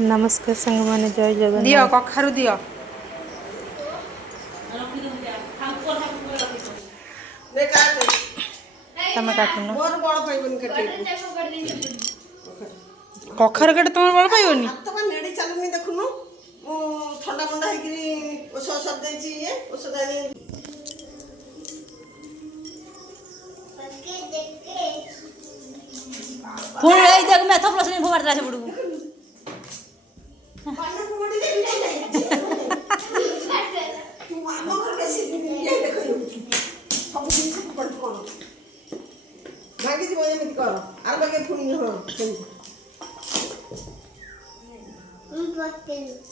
नमस्कार संग माने जय दियो जगन्नाथ। कखारु दियो तमे काटुन मोर बड़ पाइबन कटे कखारु केटे तुम बल पाइबनी हाथ तो नेड़ी चलुनी देखुनु मु ठंडा मंडा हेकरी ओसो सब देछि ये ओसो दानी फोन ले देख मैं थपलो से फोड़ रहा है बुडू पाना को मोटी ले नहीं तू मामा घर कैसे ये देखो सब दिन को पड़ कोन भागी जी बोले मत करो आर बागे फुनी हो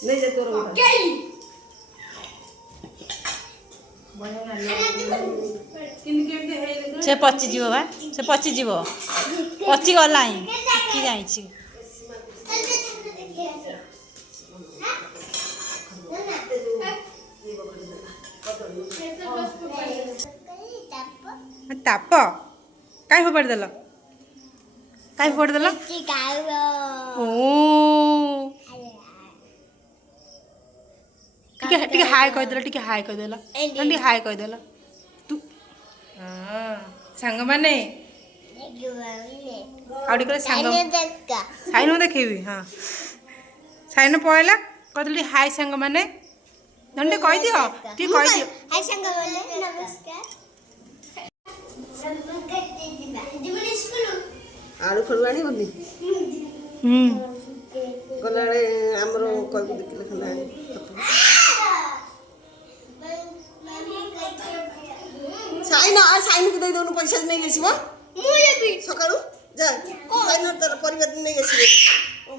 नहीं जे तोर से पची जीव बा से पची जीव पची गला ही की जाई छी ताप काय फोपाड़ देल काय फोड़ देल ओ टिके हाय कह देल टिके हाय कह देल टिके हाय कह देल तू सांग माने आउडी करे सांग साइन देखिबी हां साइन पळला कहतली हाय सांग माने नंदे कहि दियो ती कहि दियो हाय संग बोले नमस्कार जीवन स्कूल आलू खड़वाणी होनी गलाड़े आमर कल देखले खला साइन को दे दोनु पैसा नहीं आसीबो मु लेबी सकाळू जा साइन तर परिवार नहीं आसीबो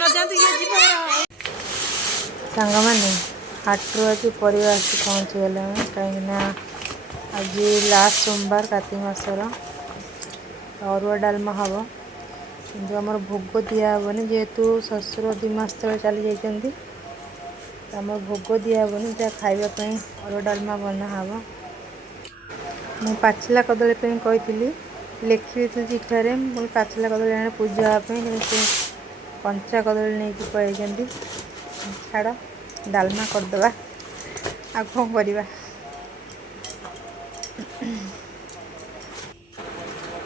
न जानते ये जीव सांग माने हाटरू आज परिवार आसी पहुँची गले कहीं आज लास्ट सोमवार कार्तिक मासर अरुआ डालमा हम कि आम भोग दिहबनी जेहेतु शशुर 2 मास तले चली जाइए आम भोग दिहबनी जहाँ खावाई अरुआ डालमा बनाहब मु पाचिला कदली कही लिखी चिठारे मुझे पाचिला कदली आने पूजा से कंचा कदली नहीं पड़े छाड़ डालमा करदे आ कौन करवा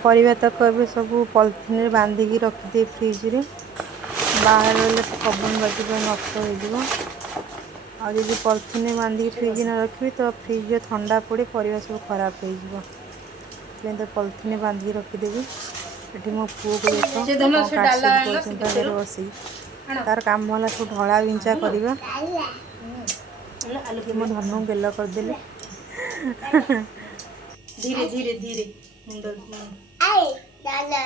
परिवा तक ए सब पॉलिथिन बांधिकी रखिदे फ्रिज रे बाहर रही पवन बाजी नष्ट हो जब पॉलिथिन बांधिकी फ्रिज न रखी तो फ्रिज ठंडा पड़े परिवा सब खराब हो पॉलिथिन बांधिकी रखिदेवी ये मो पुओ को बस तार काम है सब ढला विंचा करवा मो धनु गेल करदे धीरे धीरे धीरे मुंड आई दादा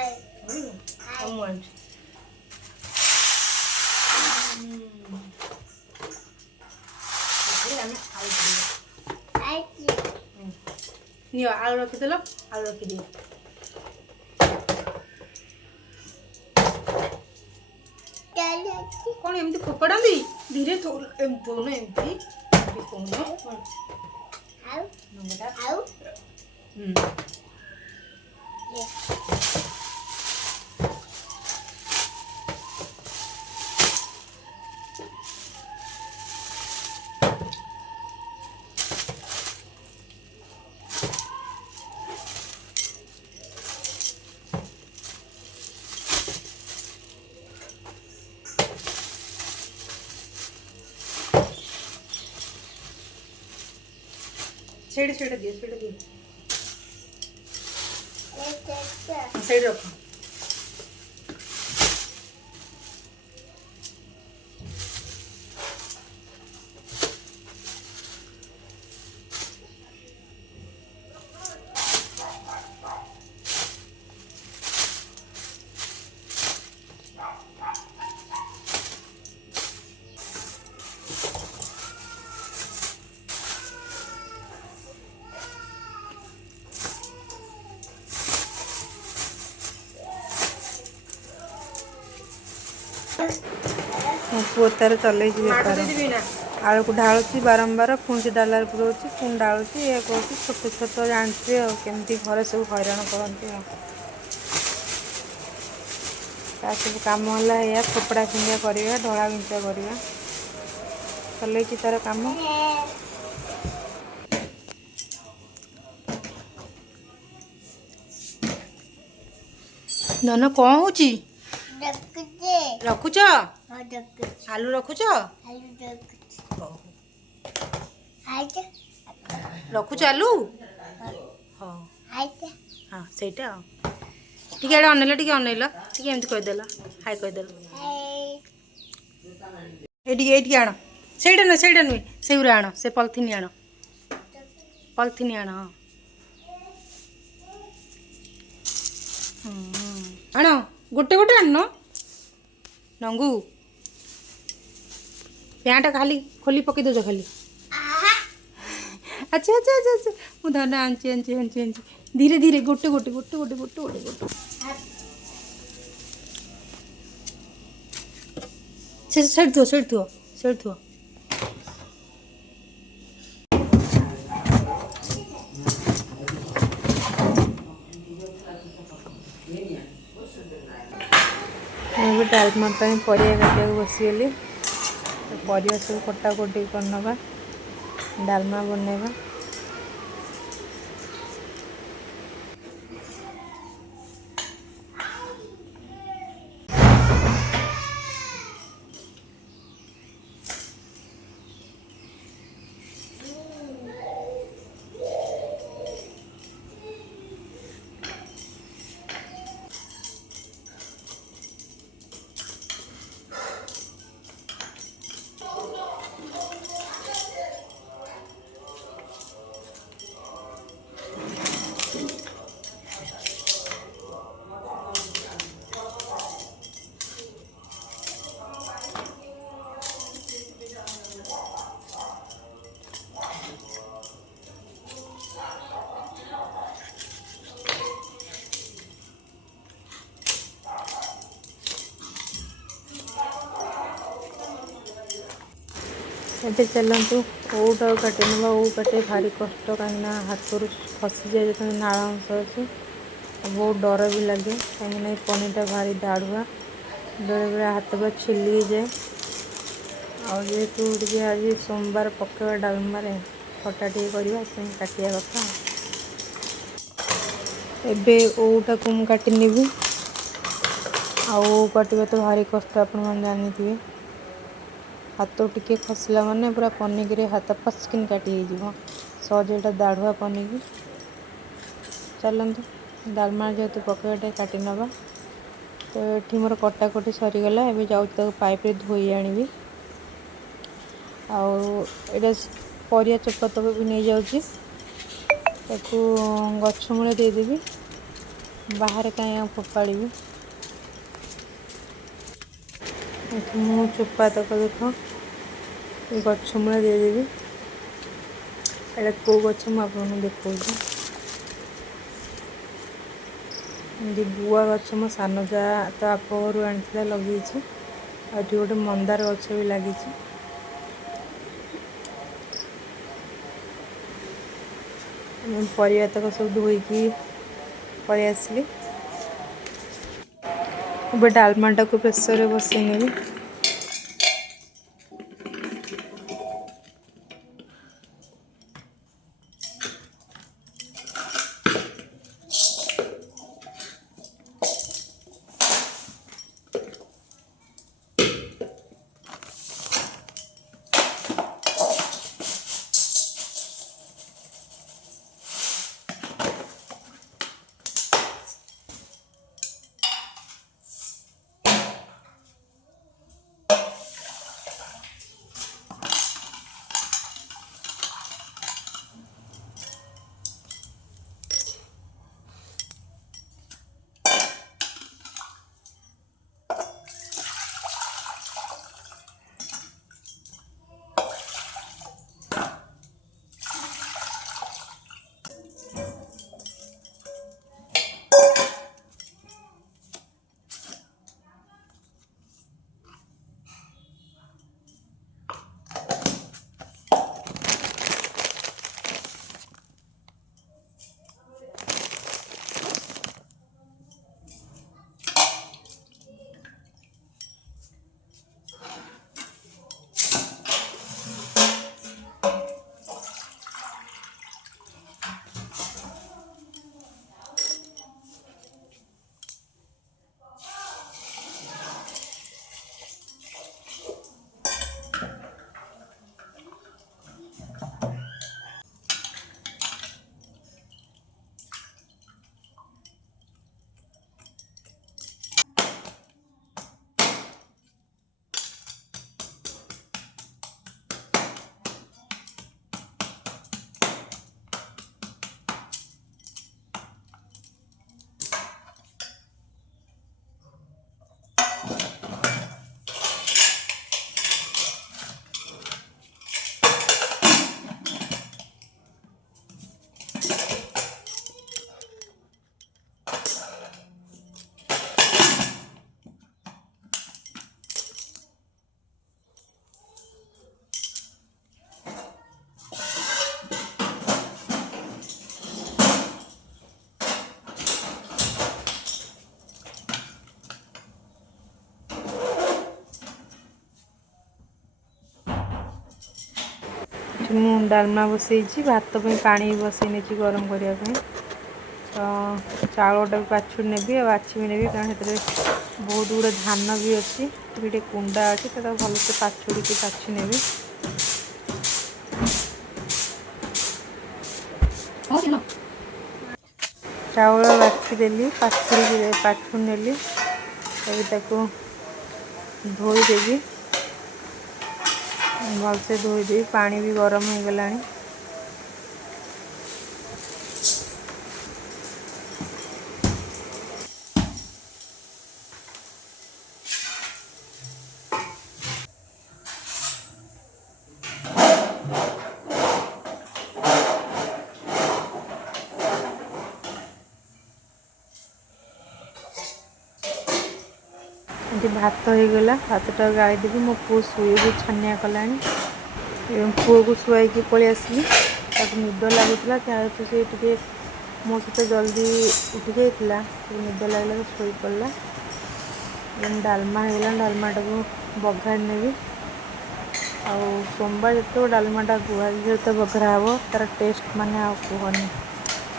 आई नियो आलू रखिदेल आलू रखिदियो दादा कौन एमती फोपड़ाती धीरे दोनों एमती आउ आउ सेड दियो साइड रखो मो पुओ तार चल बेपार आलू को ढालुची बारंबार पुणी डालार पुरोची पुणी ढालुची ये कौन छोट छोट जानते केमती घर सब हैरान करते सब कम है या खोपड़ा खिंडिया करवा ढला बिंचा करवा चलती तार कम। धन कौन हो रखुच रखुचे आलू रखुच रखुच आलू हाँ हाँ सहीटा टे अनेल टे अनेल टे एमती कहीदेल हाई कहीदेल ये आण से नुहे से आण से पॉलिथिन आण हाँ आण गोटे गोटे आण नंगू पैंट खाली खोली पकई दौच खाली अच्छा अच्छा अच्छा अच्छा मुझे धन आंची आंची आंची आंची धीरे धीरे गोटे गोटे गोटे गोटे गोटे गोटे गोटे सेठ थो मुझे डालमा परिया काटा बसीगली परिया सब कटाकटी करनवा डालमा बनवा। ये चलतु ओटा काटे ना ओ काटे भारी कष्ट कहीं हाथ खसी जाए जो नाड़ अंश अच्छे बहुत डर भी लगे कहीं पनीरटा भारी दाढ़ुआ बेले बेले हाथ पूरा छिली जाए आजेतु आज सोमवार पकेवा डालमा खटा टे करवा काटिया कथा एबे ओटा को मुझे काटी नेबी आउ काटा तो भारी कष्ट आपण जानी थे हाथ टिके खसला माने पूरा पनिकी हाथ फसकिन काटी हो सहजा दाढ़ुआ पनिकी चलतु डालमा जेहेतु पकेटे काटी नवा तो ये मोर कटाकटी सरीगला एवं जाऊँ पाइप रे धोई आनी आटा परिया चोपा तक भी नहीं जाऊँगी गछ मूले देदेवी बाहर कहीं फोपाड़ी मु चोपा तक देख ये गछ मूले देदेवी एटा कौ गछ मुझे देखा बुआ गछ मो सान जा तो आप घर आनी लगे गोटे मंदार गछ भी लगी परिया तक सब धोईकी पलि आसली डालमाटा को प्रेसर बसई नेबी ଏଠି ମୁଁ ଡାଲମା ବସେଇଛି, ଭାତ ପାଇଁ ପାଣି ବସେଇ ନେଇଛି ଗରମ କରିବା ପାଇଁ। ତ ଚାଉଳଟାକୁ ପାଛୁଡ଼ି ନେବି ଆଉ ବାଛିବି ନେବି, କାରଣ ସେଥିରେ ବହୁତ ଗୁଡ଼େ ଧାନ ବି ଅଛି। ଟିକେ ଟିକେ କୁଣ୍ଡା ଅଛି, ତ ତାକୁ ଭଲସେ ପାଛୁଡ଼ିକି ବାଛି ନେବି। ଚାଉଳ ବାଛିଦେଲି, ପାଛୁଡ଼ି ନେଲି। ଏବେ ତାକୁ ଧୋଇଦେବି, ଭଲସେ ଧୋଇଦେବି। ପାଣି ବି ଗରମ ହେଇଗଲାଣି। ଏଠି ଭାତ ହେଇଗଲା, ଭାତଟା ଗାଳିଦେବି। ମୋ ପୁଅ ଶୋଇବି ଛାନିଆ କଲାଣି। ଏବଂ ପୁଅକୁ ଶୁଆଇକି ପଳେଇ ଆସିଲି। ତାକୁ ନିଦ ଲାଗୁଥିଲା, ଯେହେତୁ ସେ ଟିକେ ମୋ ସହିତ ଜଲ୍ଦି ଉଠି ଯାଇଥିଲା, ଟିକେ ନିଦ ଲାଗିଲା ତ ଶୋଇପଡ଼ିଲା। ଏବଂ ଡାଲମା ହେଇଗଲା, ଡାଲମାଟାକୁ ବଘାରି ନେବି। ଆଉ ସୋମବାର ଯେତେବେଳେ ଡାଲମାଟା ଗୁଆ ଘିଅ ସହିତ ବଘରା ହେବ, ତା'ର ଟେଷ୍ଟ ମାନେ ଆଉ କୁହନି।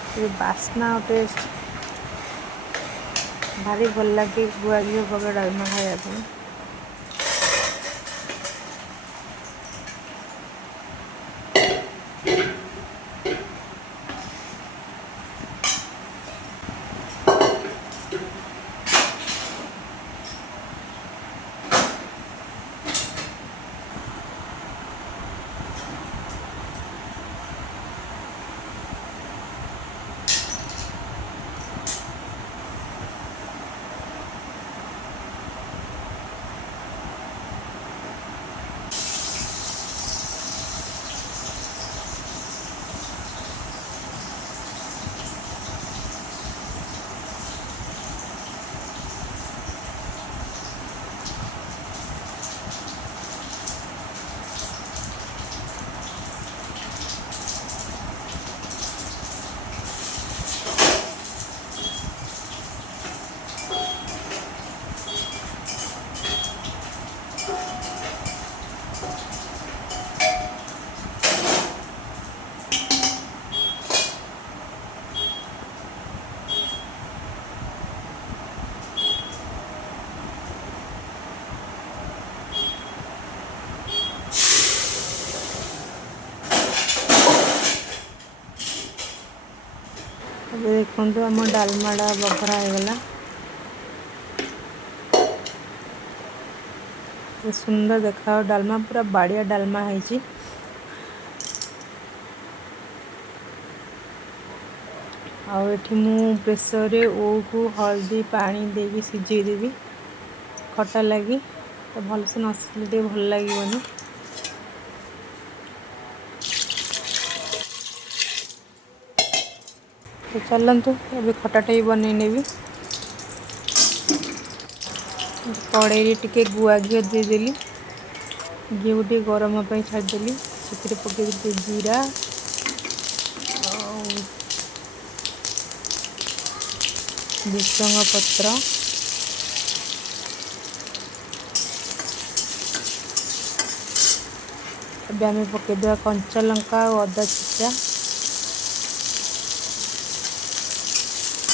ସେ ବାସ୍ନା ଆଉ ଟେଷ୍ଟ ଭାରି ଭଲ ଲାଗେ ଗୁଆ ଘିଅ ବଘରା ଡାଲମା ଖାଇବା ପାଇଁ। ଏବେ ଦେଖନ୍ତୁ ଆମ ଡାଲମାଟା ବଘରା ହେଇଗଲା। ସୁନ୍ଦର ଦେଖାଯାଉ ଡାଲମା, ପୁରା ବାଡ଼ିଆ ଡାଲମା ହେଇଛି। ଆଉ ଏଠି ମୁଁ ପ୍ରେସରରେ ଓଉକୁ ହଳଦୀ ପାଣି ଦେଇକି ସିଝେଇ ଦେବି ଖଟା ଲାଗି। ତ ଭଲସେ ନ ସିଝିଲେ ଟିକେ ଭଲ ଲାଗିବନି। ତ ଚାଲନ୍ତୁ ଏବେ ଖଟାଟା ବି ବନେଇ ନେବି। କଡ଼େଇରେ ଟିକେ ଗୁଆ ଘିଅ ଦେଇଦେଲି, ଘିଅକୁ ଟିକେ ଗରମ ହେବା ପାଇଁ ଛାଡ଼ିଦେଲି। ସେଥିରେ ପକାଇଦେଲି ଟିକେ ଜିରା ଆଉ ଭୃଷଙ୍ଗ ପତ୍ର, ଏବେ ଆମେ ପକାଇଦେବା କଞ୍ଚା ଲଙ୍କା ଆଉ ଅଦା ଛେଚା।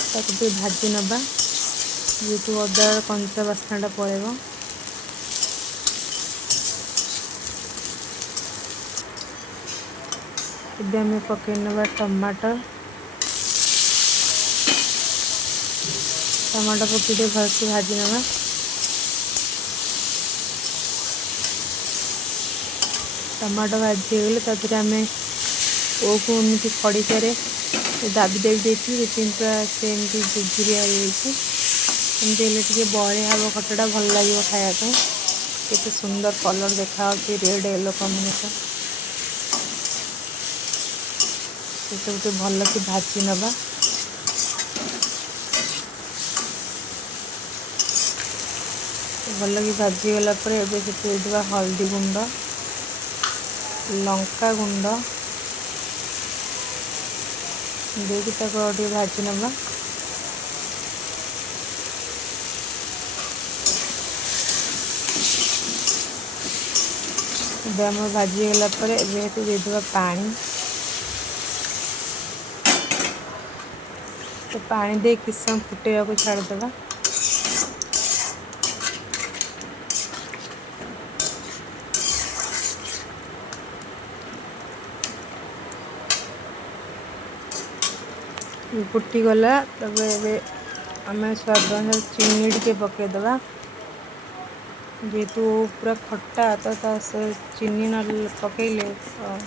ତାକୁ ଟିକେ ଭାଜି ନେବା, ଯେହେତୁ ଅଦାର କଞ୍ଚା ବାସ୍ନାଟା ପଳେଇବ। ଏବେ ଆମେ ପକାଇ ନେବା ଟମାଟର ପକାଇ ଟିକେ ଭଲସେ ଭାଜି ନେବା। ଟମାଟୋ ଭାଜି ହେଇଗଲେ ତା ଦେହରେ ଆମେ ଓଉକୁ ଏମିତି ଖଡ଼ିକାରେ ଦାବି ଦେଇଥିଲି, ସେଥିପାଇଁ ପୁରା ସେ ଏମିତି ଝୁରଝୁରିଆ ହେଇଯାଇଛି। ଏମିତି ହେଲେ ଟିକେ ବହଳିଆ ହେବ, ଖଟାଟା ଭଲ ଲାଗିବ ଖାଇବା ପାଇଁ। କେତେ ସୁନ୍ଦର କଲର୍ ଦେଖାଯାଉଛି, ରେଡ଼୍ ୟେଲୋ କମ୍ବିନେସନ୍। ସେସବୁ ଟିକେ ଭଲକି ଭାଜି ନେବା। ଭଲକି ଭାଜିଗଲା ପରେ ଏବେ ସେଥିରେ ଦେଇଦେବା ହଳଦୀ ଗୁଣ୍ଡ, ଲଙ୍କା ଗୁଣ୍ଡ ଦେଇକି ତାକୁ ଆଉ ଟିକେ ଭାଜି ନେବା। ଏବେ ଆମର ଭାଜିଗଲା ପରେ ଏବେ ହେତୁ ଦେଇଦେବା ପାଣି। तो पानी दे किस समय फुटेवा को छाड़देवा। फुटी गला तब आम स्वाद अनुसार चीनी टे पकईदबा। जेहेतु पूरा खट्टा तो चीनी न पकईले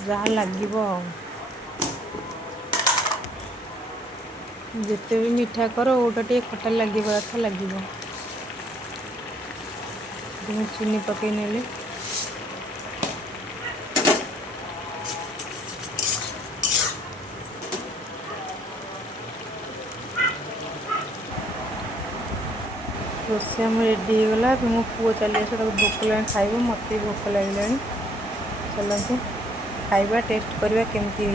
जहाँ लगे जिते भी मीठा कर गोटा टे खट्टा लगे कथा लगे चीनी पकई नेली। रोषे आम रेडी होगला। मो पुओ चली आस भोक लगा खाइब मत भोक लगे चलते खाइबा टेस्ट करवा केमती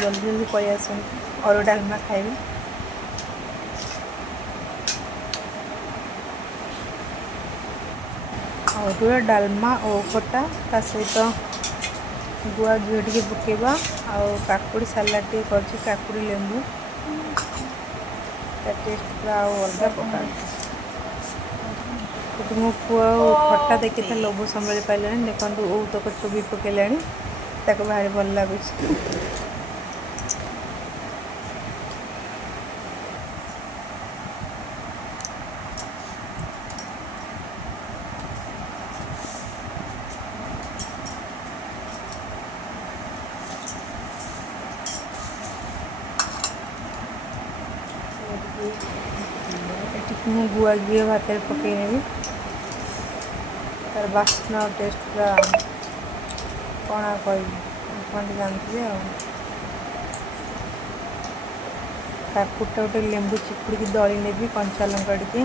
जल्दी जल्दी पलि आस अरुआ डालमा खाइबे। अरुआ डालमा और खटा ता सहित गुआ घी टे पकेबा आ काकुड़ी सालाड टे कर काकुड़ी लेंबू टेस्ट पूरा अलग प्रकार। तो मो पुआ खट्टा देखी था लोभ संभाली पारे देखो ओ तक चुबी पकईला भारी भल लगुच। मु गुआ घी भात पकईनेबी तार बास्ना टेस्ट पूरा कणा कह जानते काकुटा गोटे लेंबू चिपुड़ी दली नेबी कंचा लंका टे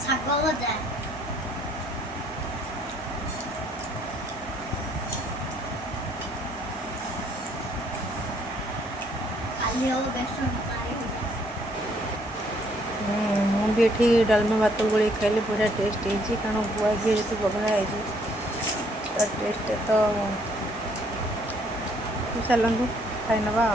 ଶାଗ ଭଜା କାଲି ହବ ବେସନ भी ये डालमा भात गोल खाइले बढ़िया टेस्ट है कारण गुआ घी जो बघा है टेस्ट तो चलतु खाई नवा।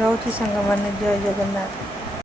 रोची संग मैंने जय जगन्नाथ।